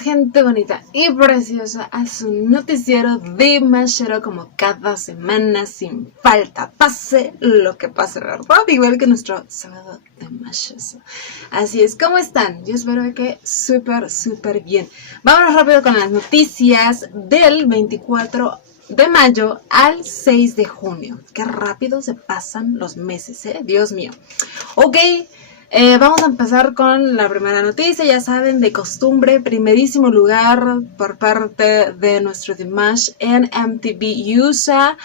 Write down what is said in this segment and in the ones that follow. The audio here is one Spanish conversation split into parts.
Bienvenidos, gente bonita y preciosa, a su noticiero Dimashero, como cada semana sin falta, pase lo que pase, ¿verdad? Igual que nuestro sábado Dimashoso. Así es, ¿cómo están? Yo espero que súper bien. Vámonos rápido con las noticias del 24 de mayo al 6 de junio. Qué rápido se pasan los meses, Dios mío. Ok. Vamos a empezar con la primera noticia, ya saben, de costumbre, primerísimo lugar por parte de nuestro Dimash en MTV USA.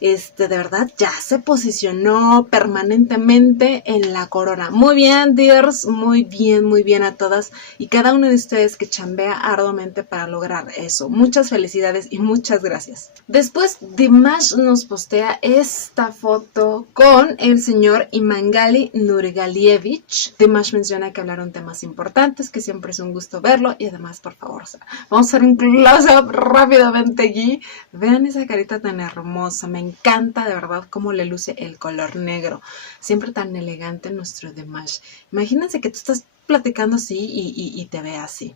De verdad ya se posicionó permanentemente en la corona. Muy bien, dears, muy bien a todas y cada uno de ustedes que chambea arduamente para lograr eso. Muchas felicidades y muchas gracias. Después, Dimash nos postea esta foto con el señor Imangali Nurgalievich. Dimash menciona que hablaron temas importantes, que siempre es un gusto verlo y además, por favor, vamos a hacer un close-up rápidamente aquí. Vean esa carita tan hermosa, me encanta de verdad cómo le luce el color negro, siempre tan elegante nuestro Dimash. Imagínense que tú estás platicando así y te ve así.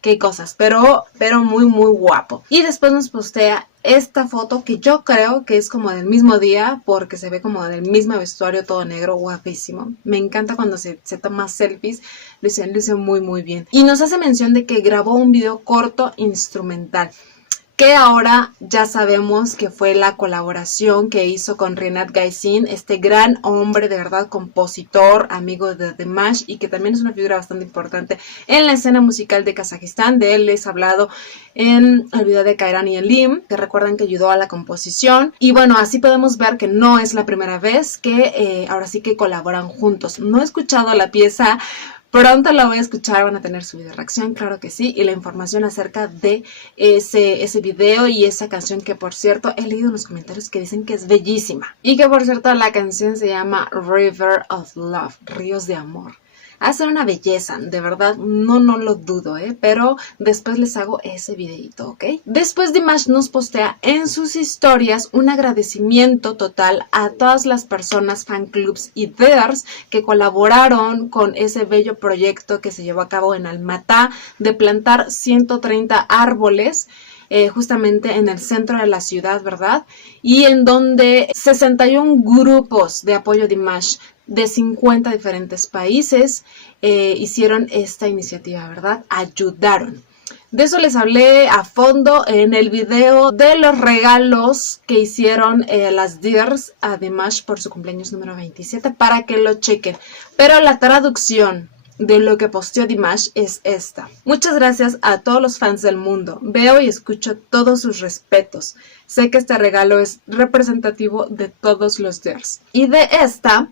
Qué cosas, pero muy guapo. Y después nos postea esta foto que yo creo que es como del mismo día, porque se ve como del mismo vestuario, todo negro, guapísimo. Me encanta cuando se toma selfies, luce muy bien. Y nos hace mención de que grabó un video corto instrumental, que ahora ya sabemos que fue la colaboración que hizo con Rinat Gaisin, este gran hombre, de verdad, compositor, amigo de Dimash, y que también es una figura bastante importante en la escena musical de Kazajistán. De él les he hablado en el video de Kairan y Elim, que recuerdan que ayudó a la composición. Y bueno, así podemos ver que no es la primera vez que ahora sí que colaboran juntos. No he escuchado la pieza. Pronto la voy a escuchar, van a tener su video reacción, claro que sí, y la información acerca de ese video y esa canción que, por cierto, he leído en los comentarios que dicen que es bellísima. Y que, por cierto, la canción se llama River of Love, Ríos de Amor. Hace una belleza, de verdad, no lo dudo, pero después les hago ese videito, ¿ok? Después Dimash nos postea en sus historias un agradecimiento total a todas las personas, fanclubs y dears que colaboraron con ese bello proyecto que se llevó a cabo en Almatá de plantar 130 árboles, justamente en el centro de la ciudad, ¿verdad? Y en donde 61 grupos de apoyo Dimash de 50 diferentes países hicieron esta iniciativa, ¿verdad? Ayudaron. De eso les hablé a fondo en el video de los regalos que hicieron las dears a Dimash por su cumpleaños número 27, para que lo chequen. Pero la traducción de lo que posteó Dimash es esta. Muchas gracias a todos los fans del mundo. Veo y escucho todos sus respetos. Sé que este regalo es representativo de todos los dears. Y de esta,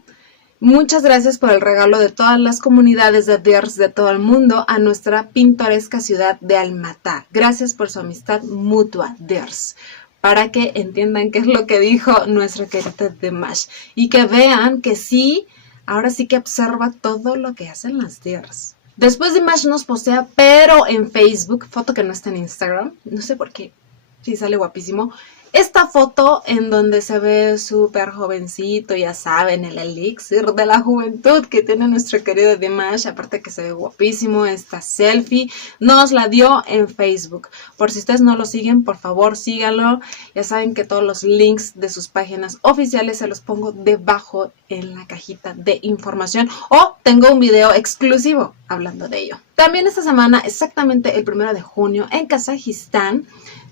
muchas gracias por el regalo de todas las comunidades de dears de todo el mundo a nuestra pintoresca ciudad de Almatá. Gracias por su amistad mutua, dears. Para que entiendan qué es lo que dijo nuestra querida Dimash. Y que vean que sí, ahora sí que observa todo lo que hacen las dears. Después Dimash nos postea, pero en Facebook, foto que no está en Instagram. No sé por qué, sí sale guapísimo. Esta foto en donde se ve súper jovencito, ya saben, el elixir de la juventud que tiene nuestro querido Dimash, aparte que se ve guapísimo, esta selfie, nos la dio en Facebook. Por si ustedes no lo siguen, por favor síganlo. Ya saben que todos los links de sus páginas oficiales se los pongo debajo en la cajita de información, o tengo un video exclusivo hablando de ello. También esta semana, exactamente el 1 de junio, en Kazajistán,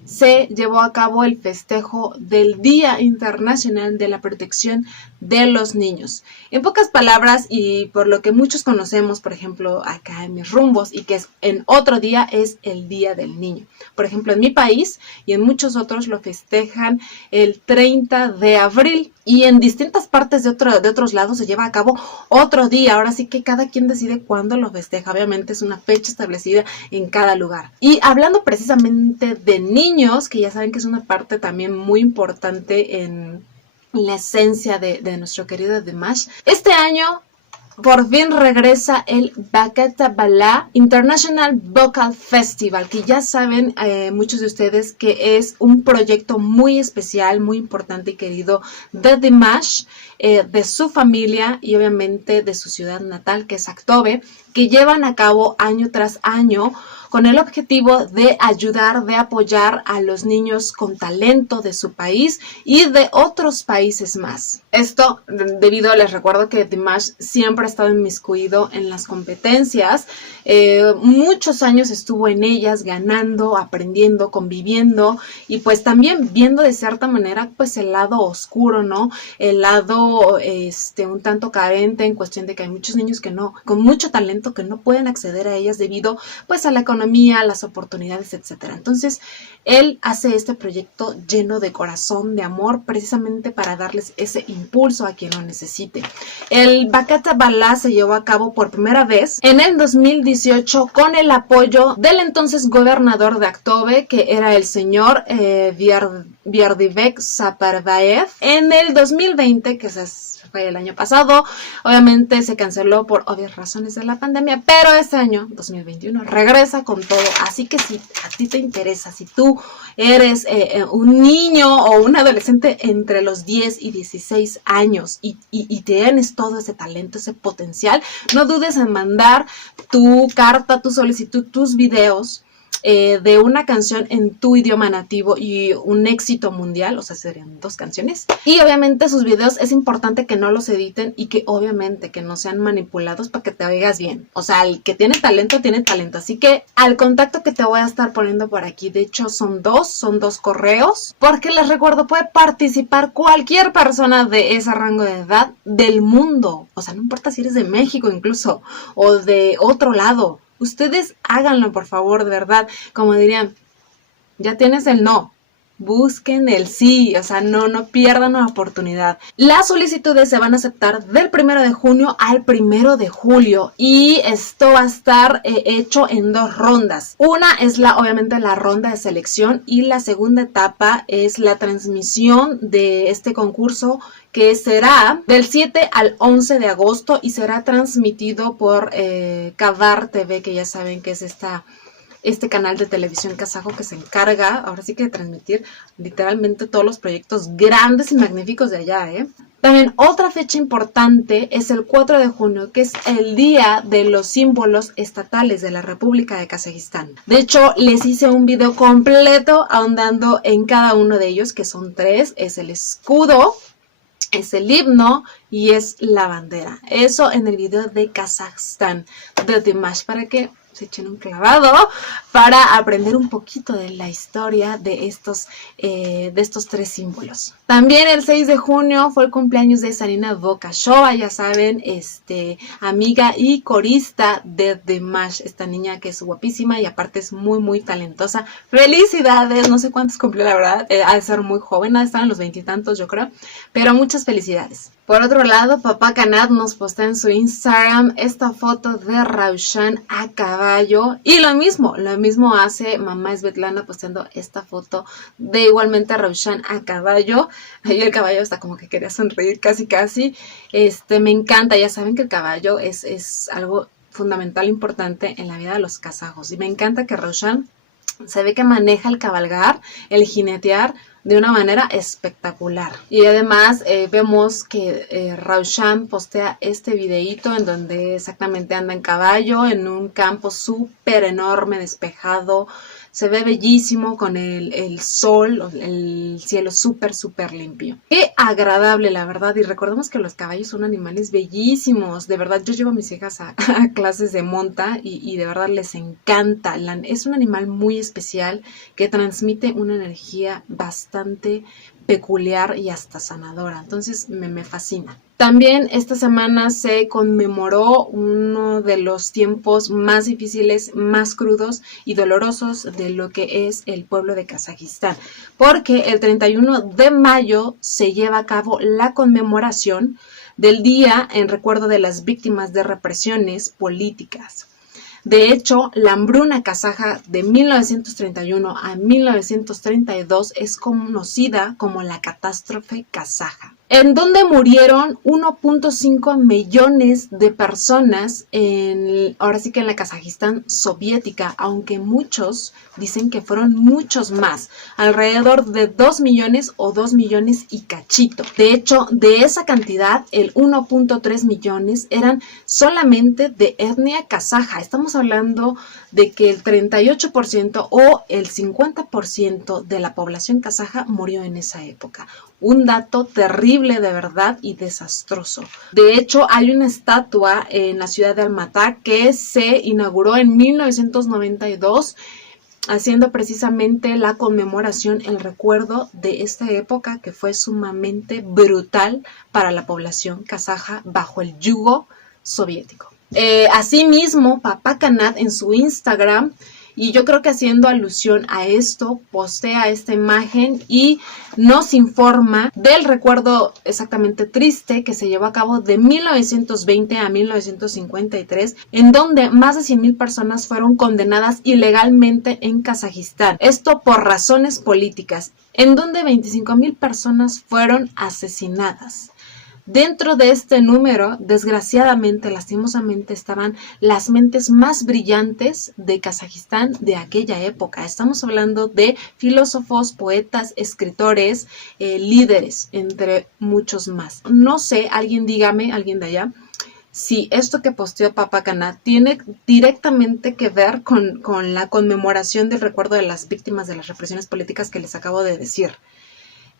se llevó a cabo el festejo del Día Internacional de la Protección de los Niños. En pocas palabras, y por lo que muchos conocemos, por ejemplo, acá en mis rumbos, y que es en otro día, es el Día del Niño. Por ejemplo, en mi país y en muchos otros lo festejan el 30 de abril. Y en distintas partes de otros lados se lleva a cabo otro día. Ahora sí que cada quien decide cuándo lo festeja. Obviamente es una fecha establecida en cada lugar. Y hablando precisamente de niños, que ya saben que es una parte también muy importante en la esencia de nuestro querido Dimash. Este año por fin regresa el Bakata Bala International Vocal Festival, que ya saben muchos de ustedes que es un proyecto muy especial, muy importante y querido de Dimash, de su familia y obviamente de su ciudad natal, que es Aktobe, que llevan a cabo año tras año con el objetivo de ayudar, de apoyar a los niños con talento de su país y de otros países más. Esto debido, les recuerdo que Dimash siempre ha estado inmiscuido en las competencias, muchos años estuvo en ellas, ganando, aprendiendo, conviviendo y pues también viendo de cierta manera pues el lado oscuro, ¿no? El lado un tanto carente en cuestión de que hay muchos niños que no, con mucho talento que no pueden acceder a ellas debido pues a la economía, a las oportunidades, etcétera. Entonces, él hace este proyecto lleno de corazón, de amor, precisamente para darles ese impulso a quien lo necesite. El Bacata Bala se llevó a cabo por primera vez en el 2018 con el apoyo del entonces gobernador de Aktobe, que era el señor Berdimuhamed Saparbayev. En el 2020, que fue el año pasado, obviamente se canceló por obvias razones de la pandemia, pero este año, 2021, regresa con todo. Así que si a ti te interesa, si tú eres un niño o un adolescente entre los 10 y 16 años y tienes todo ese talento, ese potencial, no dudes en mandar tu carta, tu solicitud, tus videos de una canción en tu idioma nativo y un éxito mundial, o sea, serían 2 canciones. Y obviamente sus videos es importante que no los editen y que obviamente que no sean manipulados para que te oigas bien. O sea, el que tiene talento, tiene talento. Así que al contacto que te voy a estar poniendo por aquí, de hecho son dos correos, porque les recuerdo, puede participar cualquier persona de ese rango de edad del mundo. O sea, no importa si eres de México incluso, o de otro lado. Ustedes háganlo, por favor, de verdad. Como dirían, ya tienes el no, busquen el sí, o sea, no pierdan la oportunidad. Las solicitudes se van a aceptar del 1 de junio al 1 de julio y esto va a estar hecho en 2 rondas. Una es obviamente la ronda de selección y la segunda etapa es la transmisión de este concurso, que será del 7 al 11 de agosto y será transmitido por Kadar TV, que ya saben que es este canal de televisión kazajo que se encarga ahora sí que de transmitir literalmente todos los proyectos grandes y magníficos de allá, ¿eh? También otra fecha importante es el 4 de junio, que es el día de los símbolos estatales de la República de Kazajistán. De hecho, les hice un video completo ahondando en cada uno de ellos, que son 3, es el escudo, es el himno y es la bandera. Eso en el video de Kazajstán de Dimash, para que se echen un clavado para aprender un poquito de la historia de estos 3 símbolos. También el 6 de junio fue el cumpleaños de Zarina Bokashova, ya saben, amiga y corista de Dimash, esta niña que es guapísima y aparte es muy muy talentosa. Felicidades, no sé cuántos cumplió la verdad, ha de ser muy joven, ha de estar en los 20 y tantos yo creo, pero muchas felicidades. Por otro lado, Papá Kanat nos postea en su Instagram esta foto de Raushan a caballo. Y lo mismo hace mamá Svetlana posteando esta foto de igualmente Raushan a caballo. Ahí el caballo está como que quería sonreír casi. Me encanta, ya saben que el caballo es algo fundamental, importante en la vida de los kazajos. Y me encanta que Raushan se ve que maneja el cabalgar, el jinetear de una manera espectacular. Y además vemos que Raushan postea este videíto en donde exactamente anda en caballo en un campo súper enorme, despejado. Se ve bellísimo con el sol, el cielo súper limpio. Qué agradable, la verdad. Y recordemos que los caballos son animales bellísimos. De verdad, yo llevo a mis hijas a clases de monta y de verdad les encanta. Es un animal muy especial que transmite una energía bastante peculiar y hasta sanadora. Entonces me fascina. También esta semana se conmemoró uno de los tiempos más difíciles, más crudos y dolorosos de lo que es el pueblo de Kazajistán, porque el 31 de mayo se lleva a cabo la conmemoración del día en recuerdo de las víctimas de represiones políticas. De hecho, la hambruna kazaja de 1931 a 1932 es conocida como la catástrofe kazaja. en donde murieron 1.5 millones de personas, ahora sí que en la Kazajistán soviética, aunque muchos dicen que fueron muchos más, alrededor de 2 millones o 2 millones y cachito. De hecho, de esa cantidad, el 1.3 millones eran solamente de etnia kazaja. Estamos hablando de que el 38% o el 50% de la población kazaja murió en esa época. Un dato terrible de verdad y desastroso. De hecho, hay una estatua en la ciudad de Almatá que se inauguró en 1992, haciendo precisamente la conmemoración, el recuerdo de esta época que fue sumamente brutal para la población kazaja bajo el yugo soviético. Asimismo, Papá Kanat en su Instagram, y yo creo que haciendo alusión a esto, postea esta imagen y nos informa del recuerdo exactamente triste que se llevó a cabo de 1920 a 1953, en donde más de 100,000 personas fueron condenadas ilegalmente en Kazajistán. Esto por razones políticas, en donde 25,000 personas fueron asesinadas. Dentro de este número, desgraciadamente, lastimosamente, estaban las mentes más brillantes de Kazajistán de aquella época. Estamos hablando de filósofos, poetas, escritores, líderes, entre muchos más. No sé, alguien dígame, alguien de allá, si esto que posteó Papá Kanat tiene directamente que ver con la conmemoración del recuerdo de las víctimas de las represiones políticas que les acabo de decir.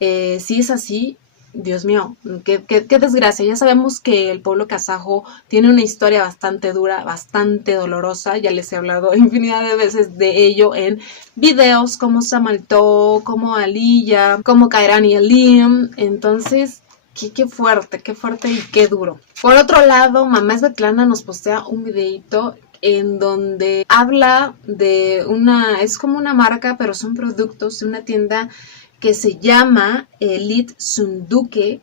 Si es así, Dios mío, qué desgracia. Ya sabemos que el pueblo kazajo tiene una historia bastante dura, bastante dolorosa. Ya les he hablado infinidad de veces de ello en videos como Samaltó, como Aliyah, como Kairan y Alim. Entonces, qué fuerte y qué duro. Por otro lado, Mamá Svetlana nos postea un videito en donde habla de es como una marca, pero son productos de una tienda que se llama Elite Sunduke,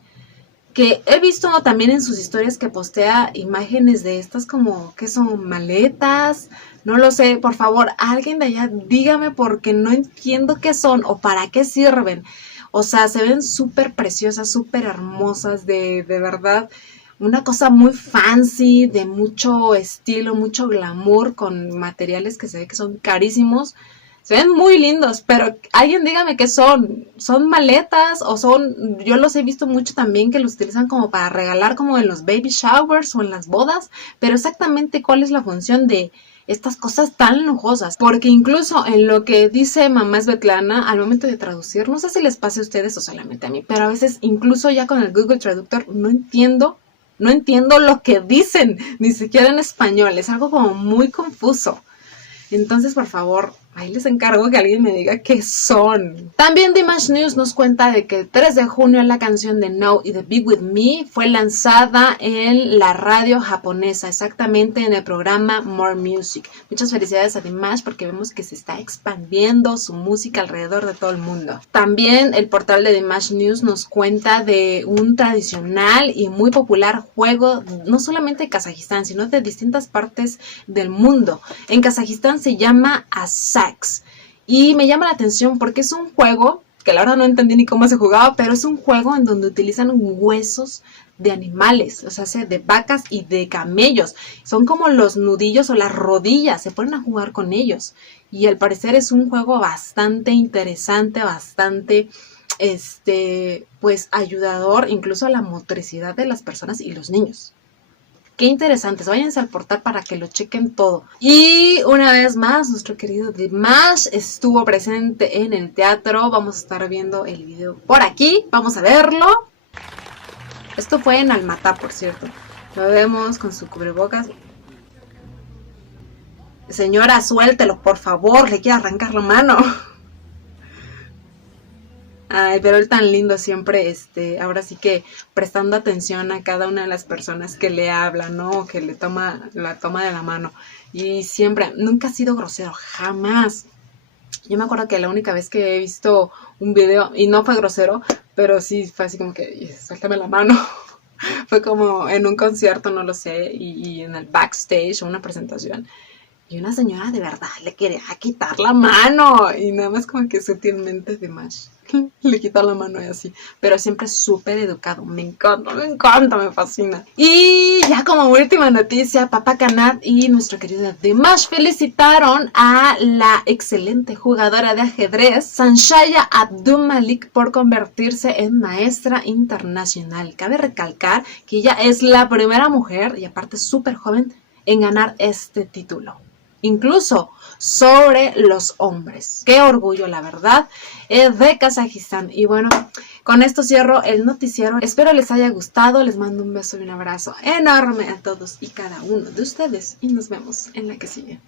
que he visto también en sus historias que postea imágenes de estas como que son maletas, no lo sé, por favor, alguien de allá dígame porque no entiendo qué son o para qué sirven. O sea, se ven súper preciosas, súper hermosas, de verdad, una cosa muy fancy, de mucho estilo, mucho glamour, con materiales que se ve que son carísimos. Se ven muy lindos, pero alguien dígame qué son. ¿Son maletas o son...? Yo los he visto mucho también que los utilizan como para regalar como en los baby showers o en las bodas, pero exactamente cuál es la función de estas cosas tan lujosas. Porque incluso en lo que dice Mamá Svetlana, al momento de traducir, no sé si les pase a ustedes o solamente a mí, pero a veces incluso ya con el Google Traductor no entiendo lo que dicen, ni siquiera en español. Es algo como muy confuso. Entonces, por favor, ahí les encargo que alguien me diga qué son. También Dimash News nos cuenta de que el 3 de junio la canción de No y de Be With Me fue lanzada en la radio japonesa, exactamente en el programa More Music. Muchas felicidades a Dimash porque vemos que se está expandiendo su música alrededor de todo el mundo. También el portal de Dimash News nos cuenta de un tradicional y muy popular juego, no solamente de Kazajistán, sino de distintas partes del mundo. En Kazajistán se llama Asax y me llama la atención porque es un juego que la verdad no entendí ni cómo se jugaba, pero es un juego en donde utilizan huesos de animales, o sea, de vacas y de camellos. Son como los nudillos o las rodillas, se ponen a jugar con ellos. Y al parecer es un juego bastante interesante, bastante pues ayudador incluso a la motricidad de las personas y los niños. Qué interesantes, váyanse al portal para que lo chequen todo. Y una vez más, nuestro querido Dimash estuvo presente en el teatro. Vamos a estar viendo el video por aquí, vamos a verlo. Esto fue en Almatá, por cierto. Lo vemos con su cubrebocas. Señora, suéltelo, por favor, le quiero arrancar la mano. Ay, pero él tan lindo siempre, ahora sí que prestando atención a cada una de las personas que le habla, ¿no? Que la toma de la mano. Y siempre, nunca ha sido grosero, jamás. Yo me acuerdo que la única vez que he visto un video, y no fue grosero, pero sí fue así como que, suéltame la mano. Fue como en un concierto, no lo sé, y en el backstage, una presentación. Y una señora de verdad le quería quitar la mano. Y nada más como que sutilmente Dimash le quita la mano y así. Pero siempre súper educado. Me encanta, me fascina. Y ya como última noticia, Papa Canat y nuestro querido Dimash felicitaron a la excelente jugadora de ajedrez Sanshaya Abdul-Malik por convertirse en maestra internacional. Cabe recalcar que ella es la primera mujer, y aparte súper joven, en ganar este título, incluso sobre los hombres. Qué orgullo, la verdad, de Kazajistán. Y bueno, con esto cierro el noticiero. Espero les haya gustado. Les mando un beso y un abrazo enorme a todos y cada uno de ustedes. Y nos vemos en la que sigue.